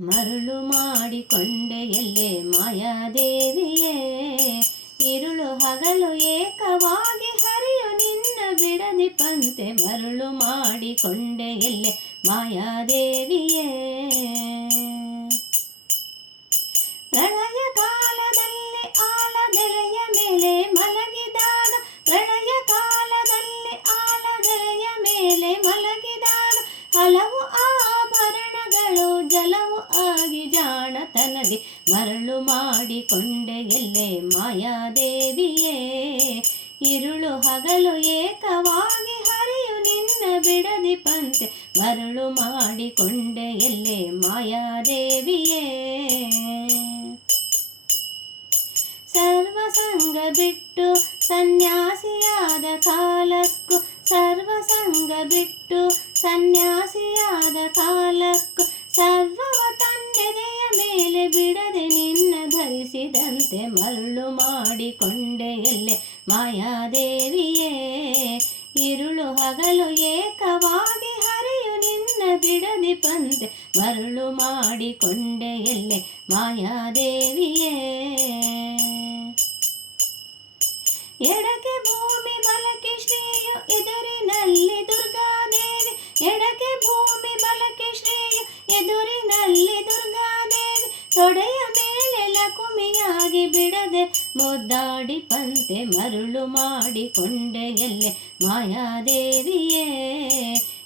ಮರುಳು ಮಾಡಿಕೊಂಡೆ ಎಲ್ಲೆ ಮಾಯಾದೇವಿಯೇ? ಇರುಳು ಹಗಲು ಏಕವಾಗಿ ಹರಿಯು ನಿನ್ನ ಬಿಡದಿ ಪಂತೆ ಮರುಳು ಮಾಡಿಕೊಂಡೆ ಎಲ್ಲೆ ಮಾಯಾದೇವಿಯೇ? ಪ್ರಳಯ ಮರಳು ಮಾಡಿಕೊಂಡೆ ಎಲ್ಲೆ ಮಾಯಾದೇವಿಯೇ? ಇರುಳು ಹಗಲು ಏಕವಾಗಿ ಹರಿಯು ನಿನ್ನ ಬಿಡದಿ ಪಂತೆ. ಮರಳು ಮಾಡಿಕೊಂಡೆ ಎಲ್ಲೆ ಮಾಯಾದೇವಿಯೇ? ಸರ್ವಸಂಗ ಬಿಟ್ಟು ಸನ್ಯಾಸಿಯಾದ ಕಾಲಕ್ಕೂ, ಸರ್ವಸಂಗ ಬಿಟ್ಟು ಸನ್ಯಾಸಿಯಾದ ಧರಿಸಿದಂತೆ ಮರಳು ಮಾಡಿಕೊಂಡೆ ಎಲ್ಲೆ? ಮಾಯಾದೇವಿಯೇ ഇരുಳು ಹಗಲು ಏಕವಾಗಿ ಹರಿಯು ನಿನ್ನ ಬಿಡದಿ ಪಂದೆ. ಮರಳು ಮಾಡಿಕೊಂಡೆ ಎಲ್ಲೆ? ಮಾಯಾದೇವಿಯೇ ಎಡಕೆ ಭೂಮಿ ಬಲಕೆ ಶ್ರೇಯು, ಎದುರಿನಲ್ಲಿ ದುರ್ಗಾದೇವಿ ಎಡಕೆ ಭೂಮಿ ಬಲಕೆ ಶ್ರೇಯು, ಎದುರಿನಲ್ಲಿ ದುರ್ಗಾದೇವಿ ತೊಡೆಯ ಮೇಲೆ ಲಕುಮಿಯಾಗಿ ಬಿಡದೆ ಮುದ್ದಾಡಿ ಪಂತೆ ಮರುಳು ಮಾಡಿಕೊಂಡೆ ಎಲ್ಲೆ? ಮಾಯಾದೇವಿಯೇ,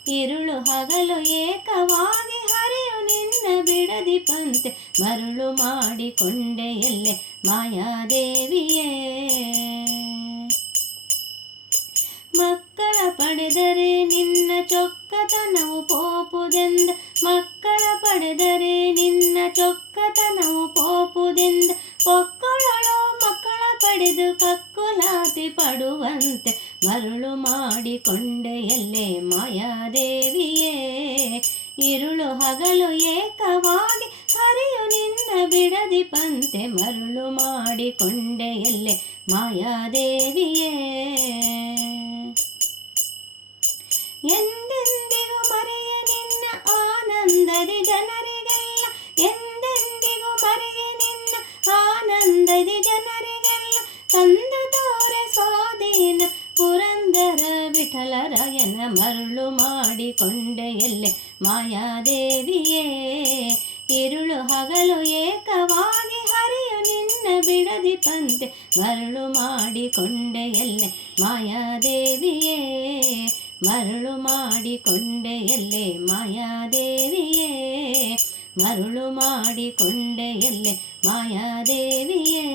ಇರುಳು ಹಗಲು ಏಕವಾಗಿ ಹರಿಯು ನಿನ್ನ ಬಿಡದಿ ಪಂತೆ ಮರುಳು ಮಾಡಿಕೊಂಡೆ ಎಲ್ಲೆ? ಮಾಯಾದೇವಿಯೇ, ಮಕ್ಕಳ ಪಡೆದರೆ ನಿನ್ನ ಚೊಕ್ಕತನವು ಪೋಪುದೆಂದ ಮಕ್ಕಳ ಪಡೆದರೆ ನಿನ್ನ ಚೊಕ್ಕತನವು ಪೋಪುದೆಂದ ಪಡುವಂತೆ ಮರುಳು ಮಾಡಿಕೊಂಡೆ ಎಲ್ಲೆ ಮಾಯಾದೇವಿಯೇ. ಇರುಳು ಹಗಲು ಏಕವಾಗಿ ಹರಿಯು ನಿನ್ನ ಬಿಡದಿ ಪಂತೆ ಮರುಳು ಮಾಡಿಕೊಂಡೆ ಎಲ್ಲೆ ಮಾಯಾದೇವಿಯೇ. ಎಂದೆಂದಿಗೂ ಮರೆಯ ನಿನ್ನ ಆನಂದದಿ ಜನರಿಗೆಲ್ಲ, ಎಂದೆಂದಿಗೂ ಮರೆಯ ನಿನ್ನ ಆನಂದದಿ ಜನರಿಗೆಲ್ಲ, ತಂದು ವಿಠಲರಾಯನ ಮರುಳು ಮಾಡಿಕೊಂಡೆ ಎಲ್ಲೆ ಮಾಯಾದೇವಿಯೇ ഇരുಳು ಹಗಲು ಏಕವಾಗಿ ಹರಿಯು ನಿನ್ನ ಬಿಡದಿ ಪಂತೆ ಮರಳು ಮಾಡಿಕೊಂಡೆ ಎಲ್ಲೆ ಮಾಯಾದೇವಿಯೇ ಮರಳು ಮಾಡಿಕೊಂಡೆ ಎಲ್ಲೆ ಮಾಯಾದೇವಿಯೇ ಮರುಳು ಮಾಡಿಕೊಂಡೆ ಎಲ್ಲೆ ಮಾಯಾದೇವಿಯೇ